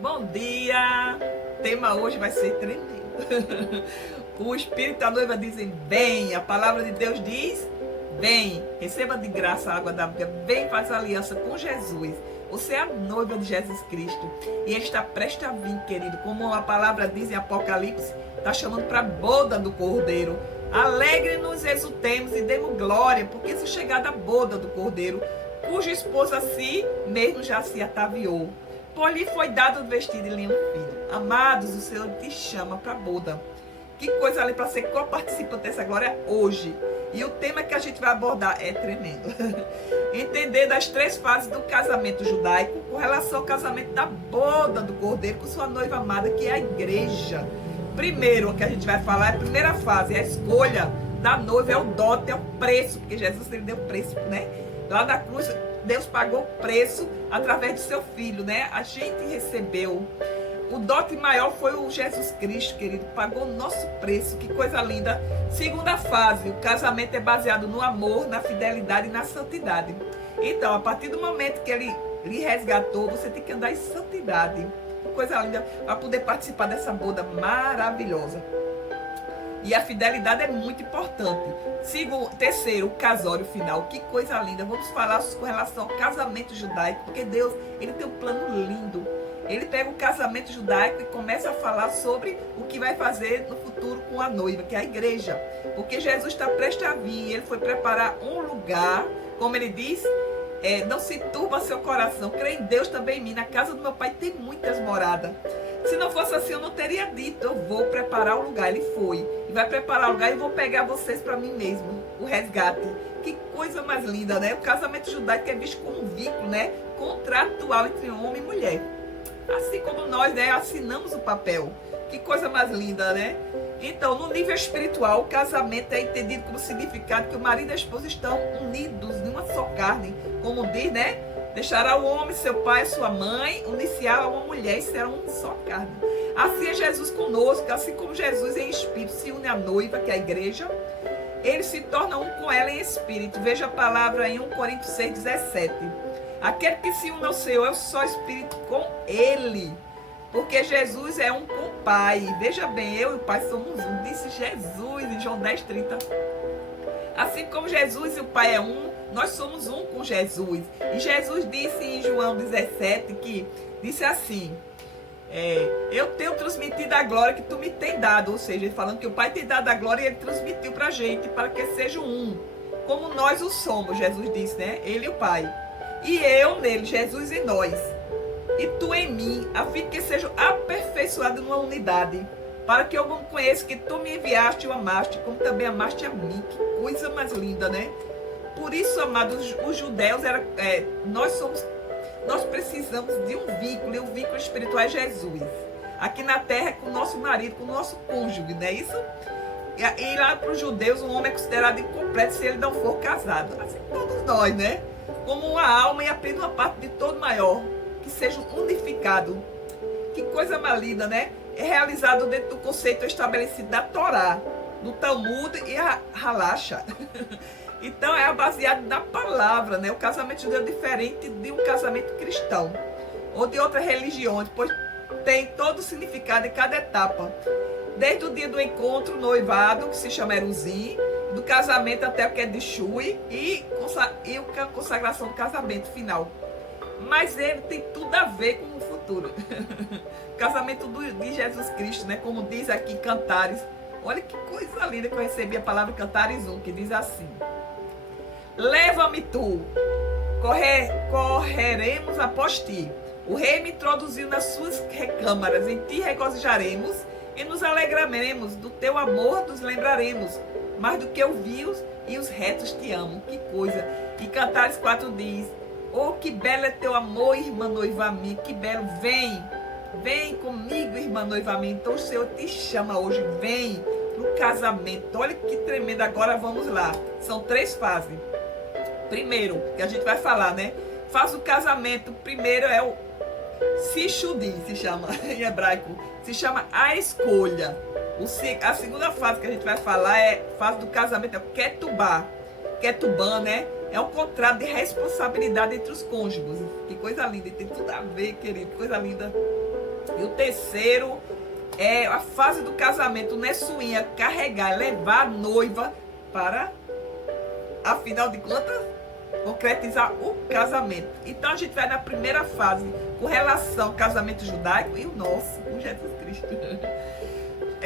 Bom dia! O tema hoje vai ser tremendo. O Espírito e a noiva dizem: vem. A palavra de Deus diz: vem. Receba de graça a água da vida. Vem, faz aliança com Jesus. Você é a noiva de Jesus Cristo. E Ele está prestes a vir, querido. Como a palavra diz em Apocalipse, está chamando para a boda do Cordeiro. Alegre-nos, exultemos e demos glória, porque isso chegar da boda do Cordeiro, cuja esposa si mesmo já se ataviou. Por lhe foi dado o vestido de linho fino. Amados, o Senhor te chama para a boda. Que coisa ali para ser co-participante dessa glória hoje. E o tema que a gente vai abordar é tremendo. Entender das 3 fases do casamento judaico com relação ao casamento da boda do Cordeiro com sua noiva amada, que é a igreja. Primeiro, o que a gente vai falar é a primeira fase, é a escolha da noiva, é o dote, é o preço, porque Jesus ele deu preço, né? Lá na cruz, Deus pagou o preço através de seu filho, né? A gente recebeu. O dote maior foi o Jesus Cristo, querido. Pagou o nosso preço. Que coisa linda. Segunda fase. O casamento é baseado no amor, na fidelidade e na santidade. Então, a partir do momento que ele lhe resgatou, você tem que andar em santidade. Que coisa linda. Para poder participar dessa boda maravilhosa. E a fidelidade é muito importante. Terceiro, o casório final. Que coisa linda. Vamos falar com relação ao casamento judaico, porque Deus, ele tem um plano lindo. Ele pega o casamento judaico e começa a falar sobre o que vai fazer no futuro com a noiva, que é a igreja. Porque Jesus está prestes a vir, ele foi preparar um lugar, como ele diz, não se turba seu coração, crê em Deus também em mim. Na casa do meu pai tem muitas moradas. Se não fosse assim, eu não teria dito, eu vou preparar o lugar. Ele foi, e vai preparar o lugar e vou pegar vocês para mim mesmo, o resgate. Que coisa mais linda, né? O casamento judaico é visto como um vínculo, né, contratual entre homem e mulher. Assim como nós, né, assinamos o papel. Que coisa mais linda, né? Então, no nível espiritual, o casamento é entendido como significado que o marido e a esposa estão unidos em uma só carne. Como diz, né? Deixará o homem, seu pai, sua mãe, unir-se-á a uma mulher e serão uma só carne. Assim é Jesus conosco, assim como Jesus em espírito se une à noiva, que é a igreja, ele se torna um com ela em espírito. Veja a palavra em 1 Coríntios 6,17. Aquele que se une ao Senhor é o só espírito com ele. Porque Jesus é um com o Pai. Veja bem, eu e o Pai somos um. Disse Jesus em João 10,30. Assim como Jesus e o Pai é um, nós somos um com Jesus. E Jesus disse em João 17 que disse assim: eu tenho transmitido a glória que tu me tem dado. Ou seja, ele falando que o Pai tem dado a glória e ele transmitiu para a gente, para que seja um. Como nós o somos, Jesus disse, né? Ele e o Pai. E eu nele, Jesus em nós, e tu em mim, a fim que sejam aperfeiçoados numa unidade, para que eu conheça que tu me enviaste e o amaste, como também amaste a mim. Que coisa mais linda, né? Por isso, amados, os judeus, nós precisamos de um vínculo, e o vínculo espiritual é Jesus. Aqui na terra é com o nosso marido, com o nosso cônjuge, não é isso? E lá para os judeus, um homem é considerado incompleto se ele não for casado. Assim todos nós, né? Como uma alma e apenas uma parte de todo maior, que sejam unificados. Que coisa mais linda, né? É realizado dentro do conceito estabelecido da Torá, do Talmud e a Halacha. Então é baseado na palavra, né? O casamento judeu é diferente de um casamento cristão ou de outras religiões, pois tem todo o significado em cada etapa. Desde o dia do encontro, noivado, que se chama Eruzim, do casamento até o que é de Shui e a consagração do casamento final. Mas ele tem tudo a ver com o futuro. O casamento de Jesus Cristo, né? Como diz aqui Cantares. Olha que coisa linda que eu recebi a palavra Cantares 1, que diz assim: leva-me tu, correremos após ti. O rei me introduziu nas suas recâmaras, em ti regozijaremos e nos alegraremos, do teu amor nos lembraremos, mais do que ouvi-os e os retos te amam. Que coisa. E Cantares 4 diz: oh, que belo é teu amor, irmã noiva minha, que belo, vem comigo, irmã noiva minha. Então o Senhor te chama hoje, vem pro casamento. Olha que tremendo. Agora vamos lá, são 3 fases. Primeiro, que a gente vai falar, né? Faz o casamento, primeiro é o Sichudi, se chama em hebraico, se chama a escolha. A segunda fase que a gente vai falar é fase do casamento, é o Ketubá. Ketubã, né? É um contrato de responsabilidade entre os cônjuges. Que coisa linda, e tem tudo a ver, querido, que coisa linda. E o terceiro é a fase do casamento, Nessuinha, carregar, levar a noiva para, afinal de contas, concretizar o casamento. Então a gente vai na primeira fase, com relação ao casamento judaico e o nosso, com Jesus Cristo.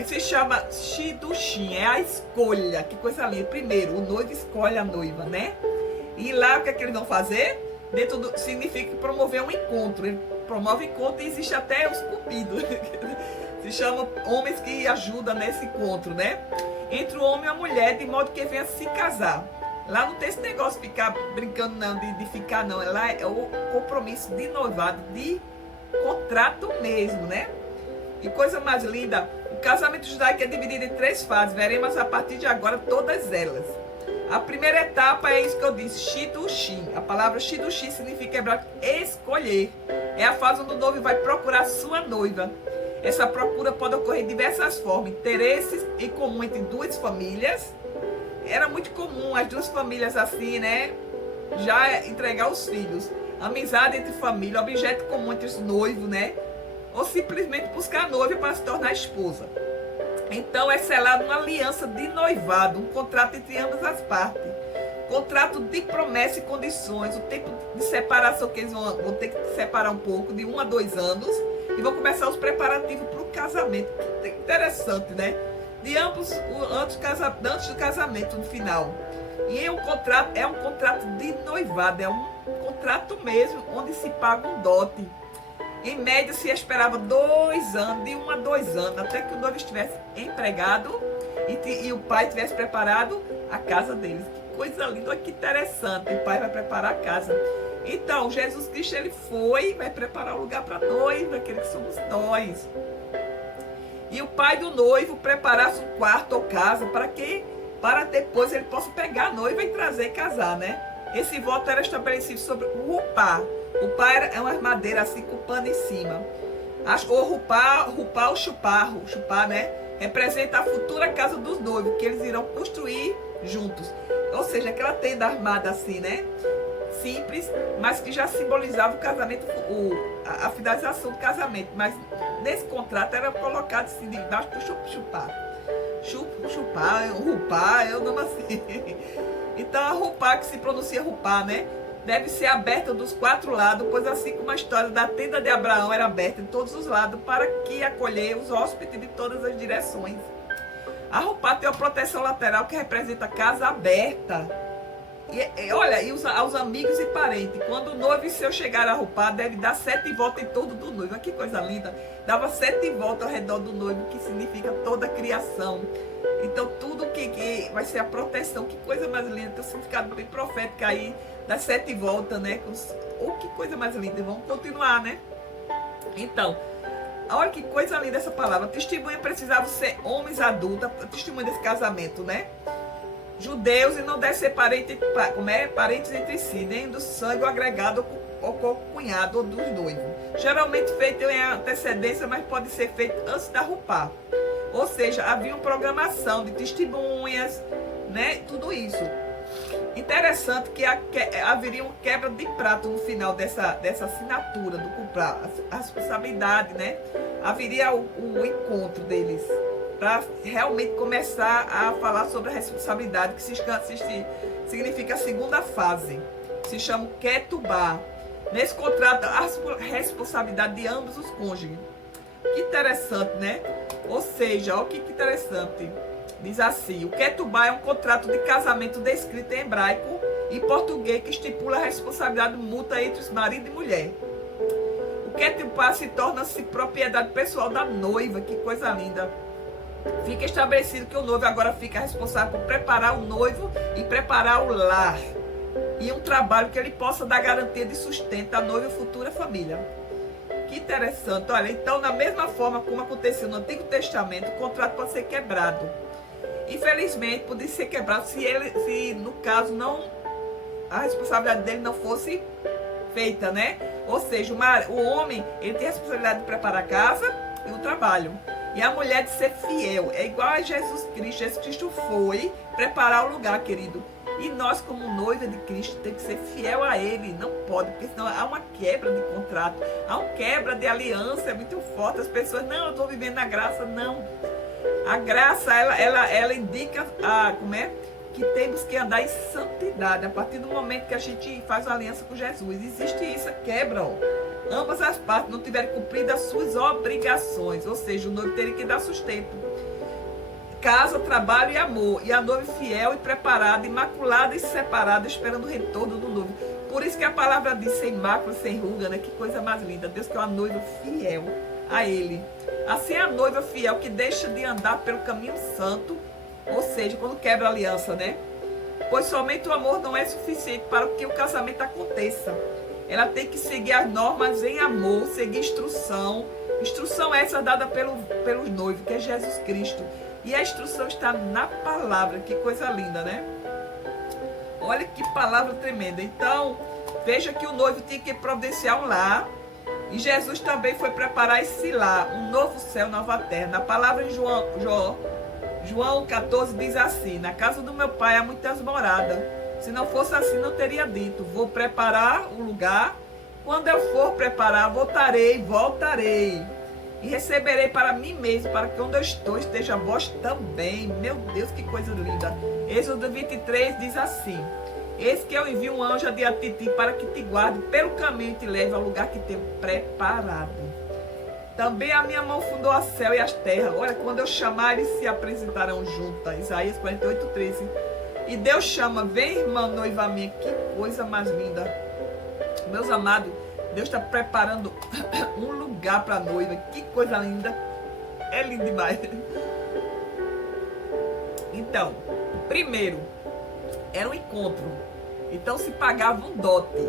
Se chama Shidduchim, é a escolha. Que coisa linda. Primeiro, o noivo escolhe a noiva, né? E lá o que é que eles vão fazer? Dentro do, significa promover um encontro. Ele promove encontro e existe até os cupidos. Se chamam homens que ajudam nesse encontro, né? Entre o homem e a mulher, de modo que venha se casar. Lá não tem esse negócio de ficar brincando, não, de ficar, não. Lá é o compromisso de noivado, de contrato mesmo, né? E coisa mais linda, o casamento judaico é dividido em 3 fases. Veremos a partir de agora todas elas. A primeira etapa é isso que eu disse, Shidduchim. A palavra Shidduchim significa hebraico escolher. É a fase onde o noivo vai procurar sua noiva. Essa procura pode ocorrer de diversas formas. Interesses em comum entre 2 famílias. Era muito comum as 2 famílias assim, né? Já entregar os filhos. Amizade entre família, objeto comum entre os noivos, né? Ou simplesmente buscar a noiva para se tornar esposa. Então é selado uma aliança de noivado, um contrato entre ambas as partes. Contrato de promessa e condições, o tempo de separação que eles vão ter que separar um pouco, de 1 a 2 anos, e vão começar os preparativos para o casamento. Que interessante, né? De ambos, antes do casamento, no final. E é um contrato de noivado, é um contrato mesmo, onde se paga um dote. Em média, se esperava 2 anos, de 1 a 2 anos, até que o noivo estivesse empregado e o pai tivesse preparado a casa deles. Que coisa linda, olha que interessante, o pai vai preparar a casa. Então, Jesus Cristo, ele vai preparar o lugar para a noiva, aquele que somos nós. E o pai do noivo preparasse um quarto ou casa para depois ele possa pegar a noiva e trazer e casar, né? Esse voto era estabelecido sobre o rupá. O pá é uma madeira assim com pano em cima. O rupá, o chupá, né? Representa a futura casa dos noivos, que eles irão construir juntos. Ou seja, aquela tenda armada assim, né? Simples, mas que já simbolizava o casamento, a finalização do casamento. Mas nesse contrato era colocado assim debaixo do chupá. Rupá, é o nome assim. Então a rupá, que se pronuncia rupá, né? Deve ser aberta dos 4 lados, pois assim como a história da tenda de Abraão era aberta de todos os lados, para que acolher os hóspedes de todas as direções. A rupá tem uma proteção lateral que representa a casa aberta. Olha, aos amigos e parentes, quando o noivo e seu chegar a rupá, deve dar 7 voltas em torno do noivo. Que coisa linda! Dava 7 voltas ao redor do noivo, que significa toda a criação. Então tudo que vai ser a proteção, que coisa mais linda, tem um significado bem profético aí, das 7 voltas, né? Que coisa mais linda, vamos continuar, né? Então, olha que coisa linda essa palavra. Testemunha precisava ser homens adultos, testemunha desse casamento, né? Judeus, e não deve ser parentes entre si, nem do sangue agregado ou cunhado ou dos noivos. Geralmente feito em antecedência, mas pode ser feito antes da rupá. Ou seja, havia uma programação de testemunhas, né? Tudo isso. Interessante que haveria uma quebra de prato no final dessa assinatura do comprar, a responsabilidade, né? Haveria o encontro deles para realmente começar a falar sobre a responsabilidade, que significa a segunda fase, que se chama Ketubá. Nesse contrato, a responsabilidade de ambos os cônjuges. Que interessante, né? Ou seja, olha que interessante. Diz assim, o Ketubá é um contrato de casamento descrito em hebraico e português que estipula a responsabilidade mútua entre os marido e mulher. O Ketubá se torna-se propriedade pessoal da noiva, que coisa linda. Fica estabelecido que o noivo agora fica responsável por preparar o noivo e preparar o lar. E um trabalho que ele possa dar garantia de sustento à noiva e futura família. Que interessante. Olha, então, da mesma forma como aconteceu no Antigo Testamento, o contrato pode ser quebrado. Infelizmente, podia ser quebrado se no caso, a responsabilidade dele não fosse feita, né? Ou seja, o homem, ele tem a responsabilidade de preparar a casa e o trabalho. E a mulher de ser fiel. É igual a Jesus Cristo. Jesus Cristo foi preparar o lugar, querido. E nós, como noiva de Cristo, tem que ser fiel a Ele. Não pode, porque senão há uma quebra de contrato, há uma quebra de aliança, é muito forte. As pessoas, não, eu estou vivendo na graça. Não. A graça, ela indica que temos que andar em santidade. A partir do momento que a gente faz uma aliança com Jesus, existe isso, quebra, ó. Ambas as partes não tiverem cumprido as suas obrigações, ou seja, o noivo teria que dar sustento. Casa, trabalho e amor. E a noiva fiel e preparada, imaculada e separada, esperando o retorno do noivo. Por isso que a palavra diz sem mácula, sem ruga, né? Que coisa mais linda. Deus quer uma noiva fiel a Ele. Assim é a noiva fiel que deixa de andar pelo caminho santo, ou seja, quando quebra a aliança, né? Pois somente o amor não é suficiente para que o casamento aconteça. Ela tem que seguir as normas em amor, seguir instrução. Instrução essa dada pelos noivos, que é Jesus Cristo. E a instrução está na palavra. Que coisa linda, né? Olha que palavra tremenda. Então, veja que o noivo tinha que providenciar um lar. E Jesus também foi preparar esse lar, um novo céu, nova terra. Na palavra em João 14 diz assim: na casa do meu pai há muitas moradas. Se não fosse assim, não teria dito: vou preparar o lugar. Quando eu for preparar, voltarei. E receberei para mim mesmo, para que onde eu estou esteja vós também. Meu Deus, que coisa linda. Êxodo 23 diz assim: eis que eu envio um anjo adiante de ti, para que te guarde pelo caminho e te leve ao lugar que tenho preparado. Também a minha mão fundou a céu e as terras. Olha, quando eu chamar, eles se apresentarão juntas. Isaías 48, 13. E Deus chama: vem, irmã noiva minha. Que coisa mais linda. Meus amados, Deus está preparando um lugar para a noiva. Que coisa linda. É lindo demais. Então, primeiro, era um encontro. Então se pagava um dote.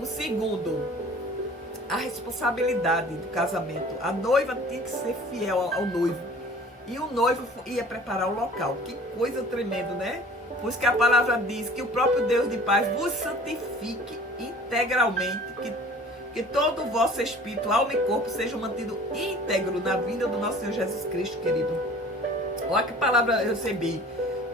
O segundo, a responsabilidade do casamento. A noiva tinha que ser fiel ao noivo. E o noivo ia preparar o local. Que coisa tremenda, né? Por isso que a palavra diz que o próprio Deus de paz vos santifique integralmente, que todo o vosso espírito, alma e corpo sejam mantidos íntegro na vinda do nosso Senhor Jesus Cristo, querido. Olha que palavra eu recebi.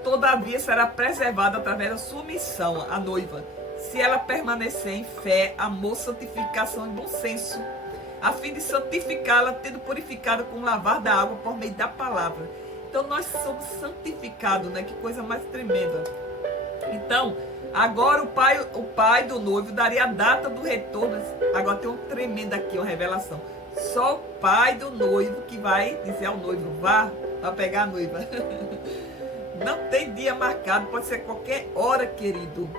Todavia será preservada através da submissão à noiva, se ela permanecer em fé, amor, santificação e bom senso, a fim de santificá-la, tendo purificado com o lavar da água por meio da palavra. Então nós somos santificados, né? Que coisa mais tremenda. Então, agora o pai do noivo daria a data do retorno. Agora tem um tremendo aqui, uma revelação. Só o pai do noivo que vai dizer ao noivo: vá pegar a noiva. Não tem dia marcado, pode ser qualquer hora, querido.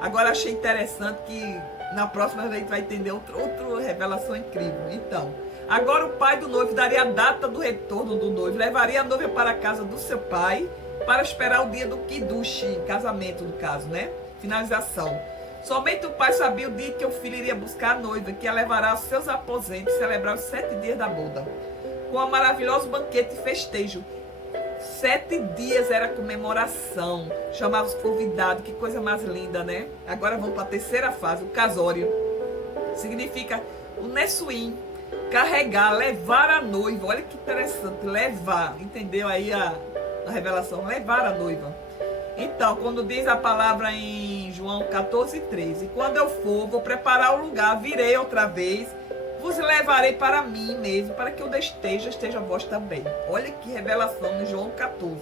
Agora achei interessante que na próxima a gente vai entender outra revelação incrível. Então, agora o pai do noivo daria a data do retorno do noivo, levaria a noiva para a casa do seu pai para esperar o dia do Kiddush, casamento no caso, né? Finalização. Somente o pai sabia o dia que o filho iria buscar a noiva, que a levará aos seus aposentos e celebrar os 7 dias da boda, com um maravilhoso banquete e festejo. 7 dias era comemoração, chamava os convidados, que coisa mais linda, né? Agora vamos para a terceira fase, o casório. Significa o Nessuim, carregar, levar a noiva. Olha que interessante, levar, entendeu aí a revelação? Levar a noiva. Então, quando diz a palavra em João 14, 13: quando eu for, vou preparar o lugar, virei outra vez, vos levarei para mim mesmo, para que onde esteja vós também. Olha que revelação em João 14.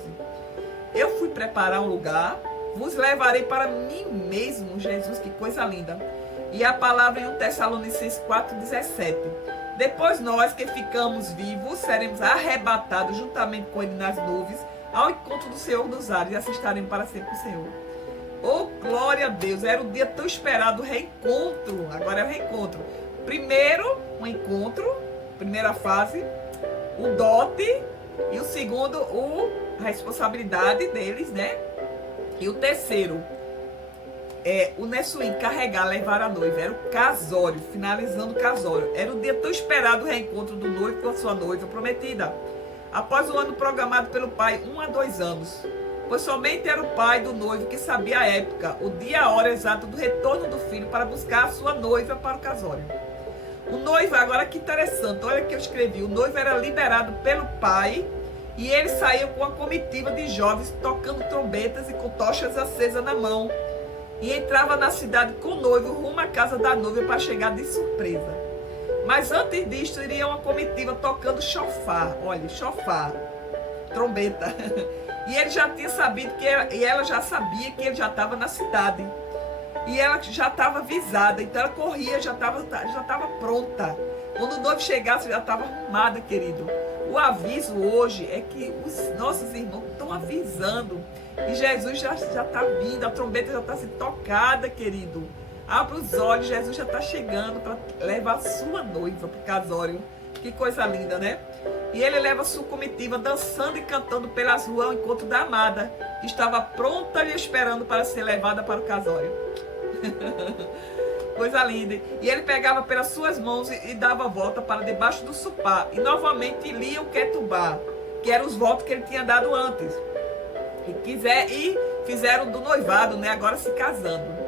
Eu fui preparar um lugar, vos levarei para mim mesmo, Jesus, que coisa linda. E a palavra em 1 Tessalonicenses 4,17: depois nós que ficamos vivos, seremos arrebatados juntamente com ele nas nuvens, ao encontro do Senhor nos ares, e assistaremos para sempre o Senhor. Oh, glória a Deus! Era o dia tão esperado, o reencontro. Agora é o reencontro. Primeiro, o encontro, primeira fase, o dote, e o segundo, a responsabilidade deles, né? E o terceiro, o Nessuim, carregar, levar a noiva. Era o casório, finalizando o casório. Era o dia tão esperado, o reencontro do noivo com a sua noiva prometida. Após o ano programado pelo pai, 1 a 2 anos. Pois somente era o pai do noivo que sabia a época, o dia e a hora exata do retorno do filho para buscar a sua noiva para o casório. O noivo, agora que interessante, olha que eu escrevi: o noivo era liberado pelo pai E ele saiu com uma comitiva de jovens tocando trombetas e com tochas acesas na mão. E entrava na cidade com o noivo rumo à casa da noiva para chegar de surpresa. Mas antes disto iria uma comitiva tocando chofar, olha, chofar, trombeta. E ele já tinha sabido e ela já sabia que ele já estava na cidade. E ela já estava avisada, então ela corria, já estava pronta. Quando o noivo chegasse, já estava arrumada, querido. O aviso hoje é que os nossos irmãos estão avisando. E Jesus já está vindo, a trombeta já está sendo tocada, querido. Abra os olhos, Jesus já está chegando para levar a sua noiva para o casório. Que coisa linda, né? E ele leva a sua comitiva dançando e cantando pelas ruas ao encontro da amada, que estava pronta lhe esperando para ser levada para o casório. Coisa linda. E ele pegava pelas suas mãos e dava a volta para debaixo do supá. E novamente lia o Ketubá, que eram os votos que ele tinha dado antes. E fizeram do noivado, né? Agora se casando.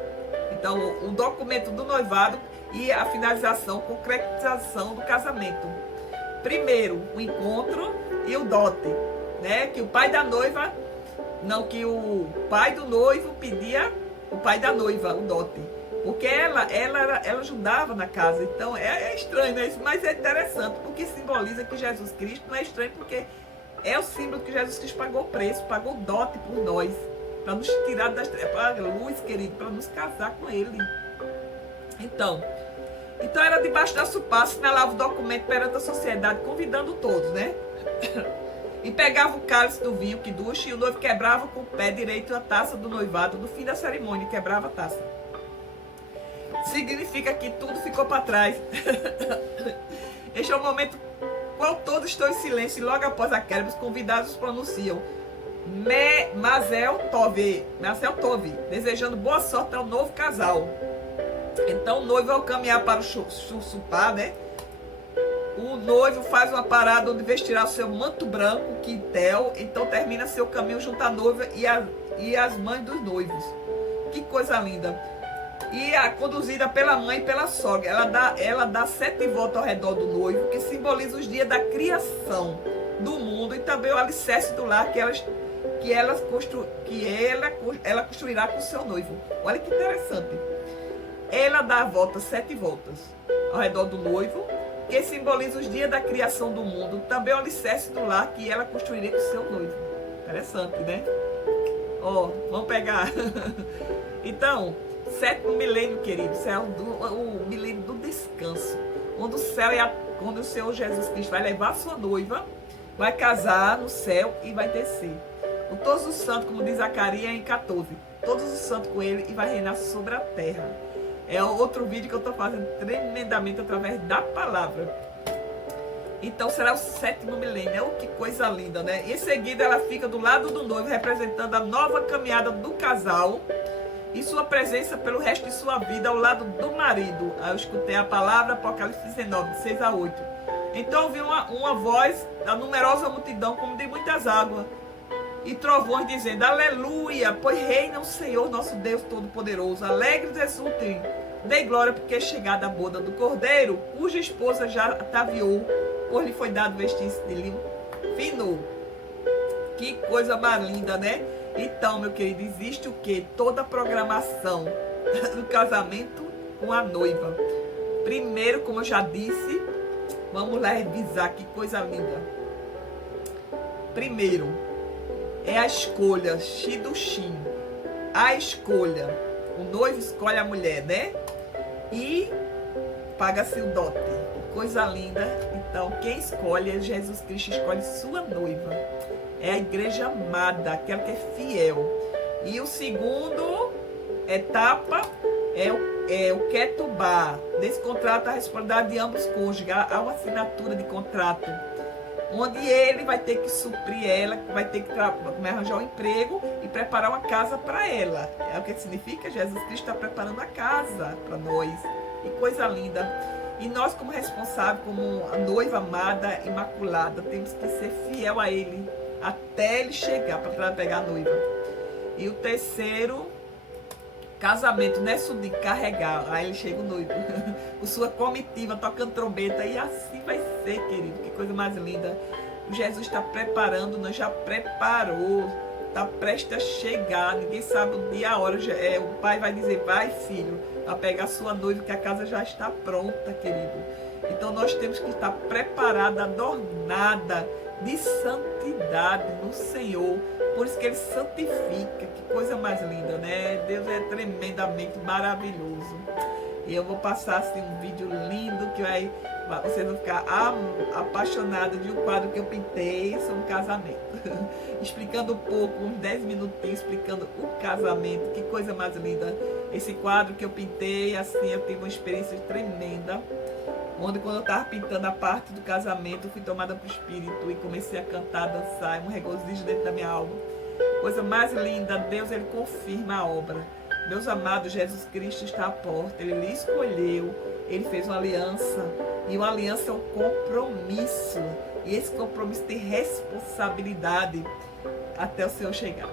Então, o documento do noivado e a finalização, concretização do casamento. Primeiro, o encontro e o dote, né? Que o pai da noiva, não, que o pai do noivo pedia o pai da noiva, o dote. Porque ela ajudava na casa. Então, é estranho, né? Mas é interessante, porque simboliza que Jesus Cristo não é estranho, porque é o símbolo que Jesus Cristo pagou o preço, pagou o dote por nós, para nos tirar das trevas, para a luz, querido, para nos casar com Ele. Então era debaixo da supá, assinalava o documento perante a sociedade, convidando todos, né? E pegava o cálice do vinho que duche, e o noivo quebrava com o pé direito a taça do noivado. No fim da cerimônia, quebrava a taça. Significa que tudo ficou para trás. Este é o momento qual todos estão em silêncio, e logo após a quebra, os convidados pronunciam Mazel Tov, desejando boa sorte ao novo casal. Então o noivo, ao caminhar para o supá, né? O noivo faz uma parada onde vestirá o seu manto branco, quintel. Então termina seu caminho junto à noiva e as mães dos noivos. Que coisa linda! E conduzida pela mãe e pela sogra. Ela dá 7 voltas ao redor do noivo, que simboliza os dias da criação do mundo e também o alicerce do lar que ela construirá com o seu noivo. Olha que interessante. Ela dá a volta, 7 voltas ao redor do noivo, que simboliza os dias da criação do mundo, também o alicerce do lar que ela construirá com o seu noivo. Interessante, né? Ó, vamos pegar. Então, 7º milênio, querido, é o milênio do descanso, onde o Senhor Jesus Cristo vai levar a sua noiva, vai casar no céu e vai descer. Com todos os santos, como diz Zacarias em 14, todos os santos com ele, e vai reinar sobre a terra. É outro vídeo que eu estou fazendo tremendamente através da palavra. Então será o 7º milênio. Que coisa linda, né? E em seguida ela fica do lado do noivo, representando a nova caminhada do casal e sua presença pelo resto de sua vida ao lado do marido. Aí eu escutei a palavra, Apocalipse 19, de 6 a 8. Então ouvi uma voz da numerosa multidão, como de muitas águas, e trovões, dizendo: aleluia, pois reina o Senhor nosso Deus Todo-Poderoso. Alegres exultem, dei glória, porque é chegada a boda do Cordeiro, cuja esposa já ataviou, pois lhe foi dado vestir-se de linho fino. Que coisa mais linda, né? Então, meu querido, existe o quê? Toda a programação do casamento com a noiva. Primeiro, como eu já disse, vamos lá revisar, que coisa linda. Primeiro, é a escolha, Shidushim. A escolha. O noivo escolhe a mulher, né? E paga-se o dote. Coisa linda. Então, quem escolhe é Jesus Cristo, escolhe sua noiva. É a igreja amada, aquela que é fiel. E o segundo etapa é o Ketubá. Nesse contrato, a responsabilidade de ambos cônjuges. Há uma assinatura de contrato, onde ele vai ter que suprir ela, vai ter que arranjar um emprego e preparar uma casa para ela. É o que significa? Jesus Cristo está preparando a casa para nós. Que coisa linda. E nós, como responsável, como a noiva amada, imaculada, temos que ser fiel a Ele, até Ele chegar para pegar a noiva. E o terceiro, casamento, não é só de carregar, aí ele chega o noivo, com sua comitiva, tocando trombeta, e assim vai ser, querido, que coisa mais linda. Jesus está preparando, não, já preparou, está prestes a chegar, ninguém sabe o dia, a hora. O pai vai dizer, vai filho, para pegar sua noiva, que a casa já está pronta, querido. Então nós temos que estar preparada, adornada de santidade no Senhor. Por isso que Ele santifica. Que coisa mais linda, né? Deus é tremendamente maravilhoso. E eu vou passar assim um vídeo lindo que vocês vão ficar apaixonados de um quadro que eu pintei sobre o casamento. Explicando um pouco, uns 10 minutinhos explicando o casamento. Que coisa mais linda. Esse quadro que eu pintei, assim, eu tive uma experiência tremenda. Onde quando eu estava pintando a parte do casamento, eu fui tomada para o Espírito e comecei a cantar, a dançar, um regozijo dentro da minha alma. Coisa mais linda, Deus, Ele confirma a obra. Meus amados, Jesus Cristo está à porta, Ele lhe escolheu, Ele fez uma aliança. E uma aliança é um compromisso. E esse compromisso tem responsabilidade até o Senhor chegar.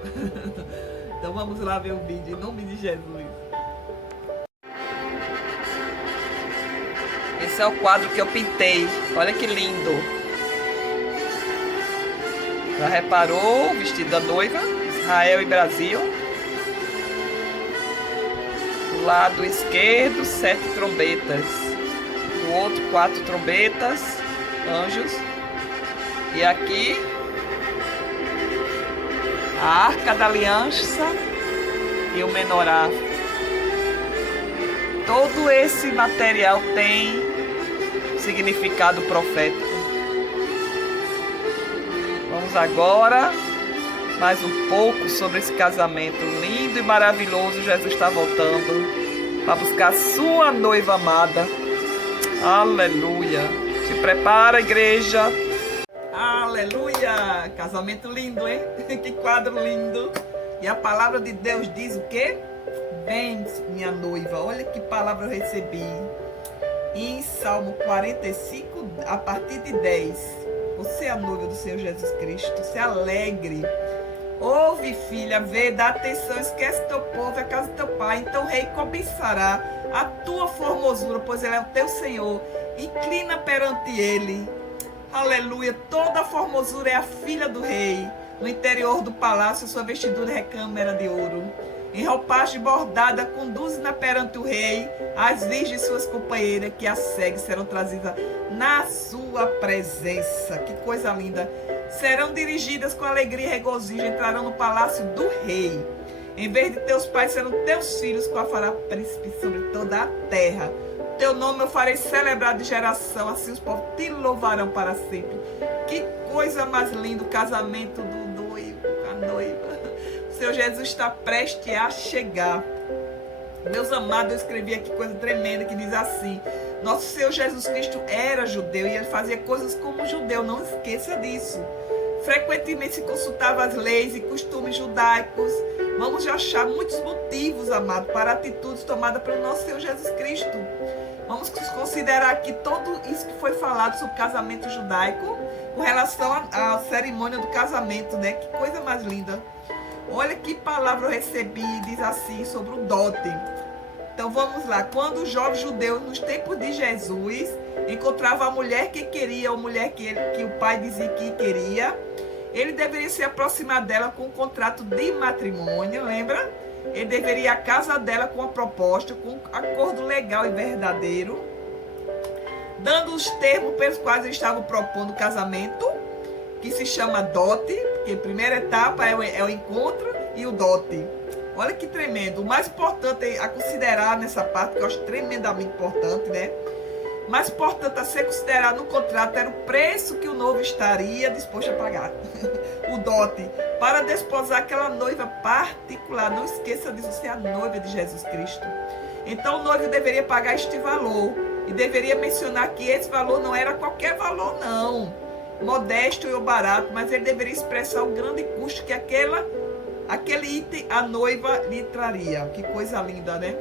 Então vamos lá ver o vídeo, em nome de Jesus. Esse é o quadro que eu pintei. Olha que lindo. Já reparou o vestido da noiva? Israel e Brasil. Do lado esquerdo, 7 trombetas. Do outro, 4 trombetas, anjos. E aqui, a Arca da Aliança e o menorá. Todo esse material tem significado profético. Vamos agora mais um pouco sobre esse casamento lindo e maravilhoso. Jesus está voltando para buscar sua noiva amada. Aleluia. Se prepara, igreja. Aleluia. Casamento lindo, hein? Que quadro lindo. E a palavra de Deus diz o quê? Vem, minha noiva. Olha que palavra eu recebi. Em Salmo 45, a partir de 10. Você é a noiva do Senhor Jesus Cristo. Se alegre. Ouve, filha, vê, dá atenção. Esquece teu povo, é a casa do teu pai. Então o rei compensará a tua formosura, pois ele é o teu Senhor. Inclina perante ele. Aleluia. Toda a formosura é a filha do rei. No interior do palácio, sua vestidura recâmara de ouro. Em roupagem bordada, conduz-na perante o rei. As virgens suas companheiras que a seguem serão trazidas na sua presença. Que coisa linda. Serão dirigidas com alegria e regozijo, entrarão no palácio do rei. Em vez de teus pais, serão teus filhos, que a fará príncipe sobre toda a terra. Teu nome eu farei celebrar de geração, assim os povos te louvarão para sempre. Que coisa mais linda, o casamento do noivo, a noiva. O Senhor Jesus está prestes a chegar. Meus amados, eu escrevi aqui coisa tremenda que diz assim: nosso Senhor Jesus Cristo era judeu e ele fazia coisas como judeu, não esqueça disso. Frequentemente se consultava as leis e costumes judaicos. Vamos achar muitos motivos, amado, para atitudes tomadas pelo nosso Senhor Jesus Cristo. Vamos considerar aqui tudo isso que foi falado sobre casamento judaico com relação à cerimônia do casamento, né? Que coisa mais linda. Olha que palavra eu recebi, diz assim, sobre o dote. Então vamos lá. Quando o jovem judeu, nos tempos de Jesus, encontrava a mulher que queria, ou mulher que o pai dizia que queria, ele deveria se aproximar dela com um contrato de matrimônio, lembra? Ele deveria ir à casa dela com a proposta, com um acordo legal e verdadeiro, dando os termos pelos quais eles estavam propondo o casamento, que se chama dote, porque a primeira etapa é o encontro e o dote. Olha que tremendo. O mais importante a considerar nessa parte, que eu acho tremendamente importante, né? O mais importante a ser considerado no contrato era o preço que o noivo estaria disposto a pagar. O dote. Para desposar aquela noiva particular. Não esqueça disso, você é a noiva de Jesus Cristo. Então o noivo deveria pagar este valor. E deveria mencionar que esse valor não era qualquer valor, não. Modesto ou barato, mas ele deveria expressar o grande custo que aquele item a noiva lhe traria. Que coisa linda, né?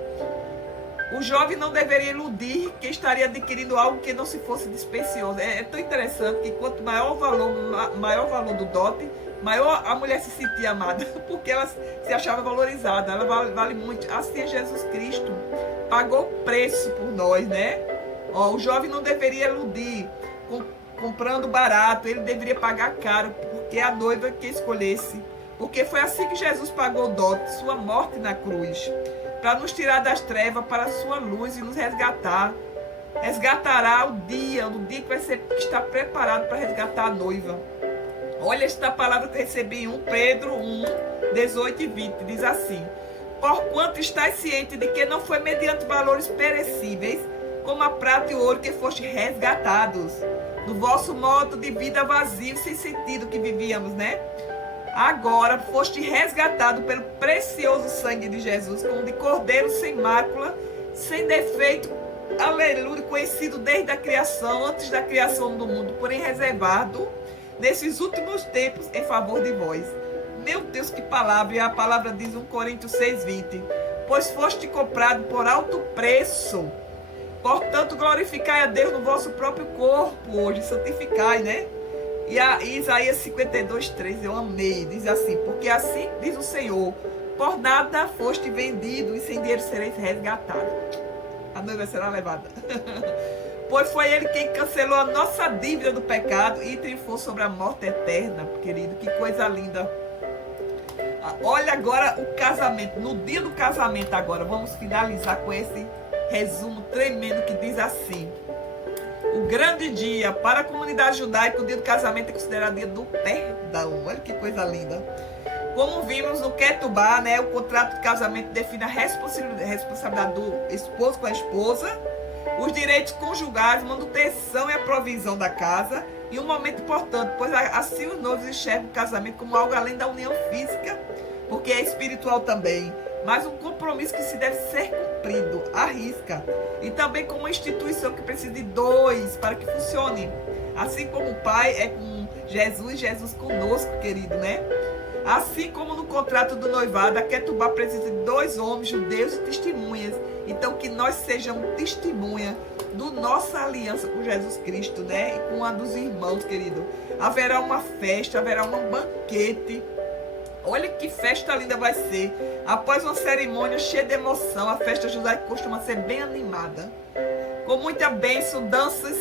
O jovem não deveria iludir que estaria adquirindo algo que não se fosse dispendioso. É tão interessante que quanto maior o valor do dote, maior a mulher se sentia amada, porque ela se achava valorizada. Ela vale muito. Assim é Jesus Cristo. Pagou preço por nós, né? O jovem não deveria iludir comprando barato, ele deveria pagar caro, porque é a noiva que escolhesse. Porque foi assim que Jesus pagou o dote, sua morte na cruz, para nos tirar das trevas para a sua luz e nos resgatar. Resgatará o dia que vai estar preparado para resgatar a noiva. Olha esta palavra que eu recebi em 1 Pedro 1, 18 e 20, diz assim: porquanto estáis ciente de que não foi mediante valores perecíveis, como a prata e o ouro, que foste resgatados do vosso modo de vida vazio e sem sentido que vivíamos, né? Agora foste resgatado pelo precioso sangue de Jesus, como de cordeiro sem mácula, sem defeito, aleluia, conhecido desde a criação, antes da criação do mundo, porém reservado nesses últimos tempos em favor de vós. Meu Deus, que palavra! E a palavra diz 1 Coríntios 6:20: pois foste comprado por alto preço, portanto glorificai a Deus no vosso próprio corpo hoje, santificai, né? E Isaías 52:3, eu amei, diz assim: porque assim diz o Senhor, por nada foste vendido e sem dinheiro sereis resgatado. A noiva será levada. Pois foi ele quem cancelou a nossa dívida do pecado e triunfou sobre a morte eterna, querido. Que coisa linda. Olha agora o casamento, no dia do casamento agora, vamos finalizar com esse resumo tremendo que diz assim: o grande dia para a comunidade judaica, o dia do casamento é considerado dia do perdão. Olha que coisa linda. Como vimos no Ketubá, né, o contrato de casamento define a responsabilidade do esposo com a esposa, os direitos conjugais, manutenção e a provisão da casa, e um momento importante, pois assim os noivos enxergam o casamento como algo além da união física, porque é espiritual também, mas um compromisso que se deve ser cumprido à risca, e também como uma instituição que precisa de dois para que funcione. Assim como o Pai é com Jesus, Jesus conosco, querido, né? Assim como no contrato do noivado, a Ketubá precisa de 2 homens, judeus e testemunhas. Então, que nós sejamos testemunha da nossa aliança com Jesus Cristo, né? E com a dos irmãos, querido. Haverá uma festa, haverá um banquete. Olha que festa linda vai ser. Após uma cerimônia cheia de emoção, a festa judaica costuma ser bem animada, com muita bênção, danças.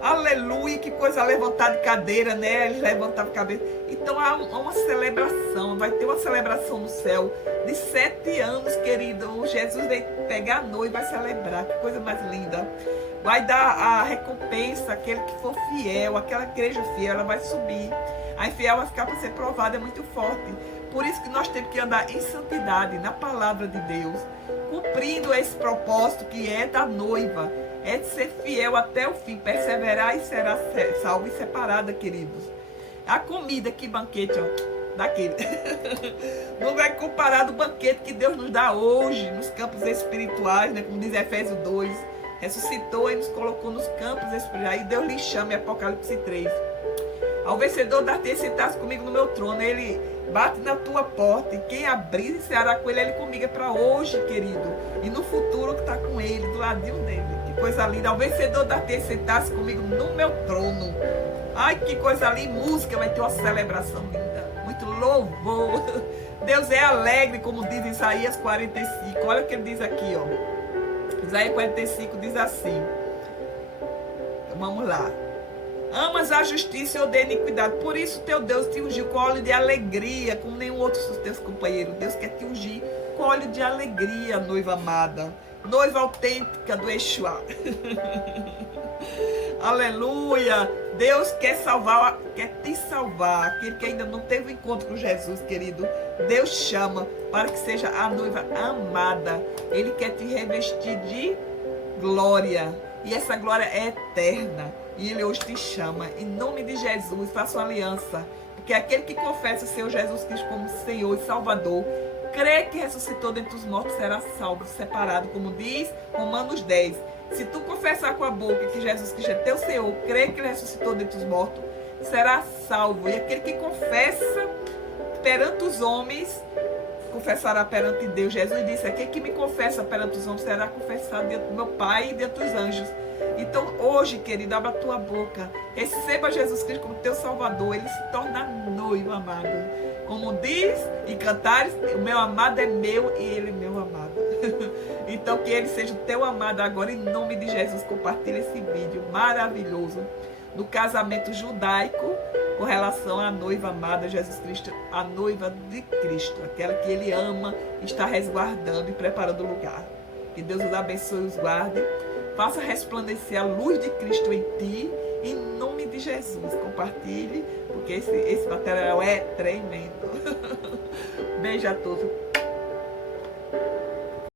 Aleluia, que coisa, levantar de cadeira, né? Eles levantavam a cabeça. Então há uma celebração, vai ter uma celebração no céu de 7 anos, querido. Jesus vai pegar a noiva e vai celebrar, que coisa mais linda. Vai dar a recompensa, aquele que for fiel, aquela igreja fiel, ela vai subir. A infiel vai ficar para ser provada, é muito forte. Por isso que nós temos que andar em santidade, na palavra de Deus, cumprindo esse propósito que é da noiva. É de ser fiel até o fim, perseverar e será salvo e separada, queridos. A comida, que banquete, ó, daquele. Não é comparado ao banquete que Deus nos dá hoje, nos campos espirituais, né? Como diz Efésios 2. Ressuscitou e nos colocou nos campos espirituais. Aí Deus lhe chama em Apocalipse 3. Ao vencedor dar-te sentar-se comigo no meu trono, ele bate na tua porta, e quem abrir e ceará com ele comigo. É para hoje, querido. E no futuro que está com ele, do ladinho dele. Coisa linda, ao vencedor da terra sentar-se comigo no meu trono. Ai, que coisa linda, música, vai ter uma celebração linda, muito louvor. Deus é alegre, como diz Isaías 45, olha o que ele diz aqui, ó. Isaías 45 diz assim, vamos lá: amas a justiça e odeia a iniquidade, por isso teu Deus te ungiu com óleo de alegria, como nenhum outro dos teus companheiros. Deus quer te ungir com óleo de alegria, noiva amada, noiva autêntica do Exuá. Aleluia! Deus quer salvar, quer te salvar. Aquele que ainda não teve encontro com Jesus, querido, Deus chama para que seja a noiva amada. Ele quer te revestir de glória, e essa glória é eterna. E Ele hoje te chama, em nome de Jesus, faça uma aliança, porque aquele que confessa o Senhor Jesus Cristo como Senhor e Salvador, crê que ressuscitou dentre os mortos, será salvo, separado, como diz Romanos 10. Se tu confessar com a boca que Jesus Cristo é teu Senhor, crê que Ele ressuscitou dentre os mortos, será salvo. E aquele que confessa perante os homens, confessará perante Deus. Jesus disse: aquele que me confessa perante os homens será confessado diante do meu Pai e diante dos anjos. Então hoje, querido, abra a tua boca, receba Jesus Cristo como teu Salvador. Ele se torna noivo, amado. Como diz em Cantares, o meu amado é meu e ele é meu amado. Então que ele seja o teu amado agora, em nome de Jesus. Compartilha esse vídeo maravilhoso. do casamento judaico com relação à noiva amada Jesus Cristo, a noiva de Cristo, aquela que ele ama, está resguardando e preparando o lugar. Que Deus os abençoe e os guarde. Faça resplandecer a luz de Cristo em ti, em nome de Jesus. Compartilhe, porque esse material é tremendo. Beijo a todos.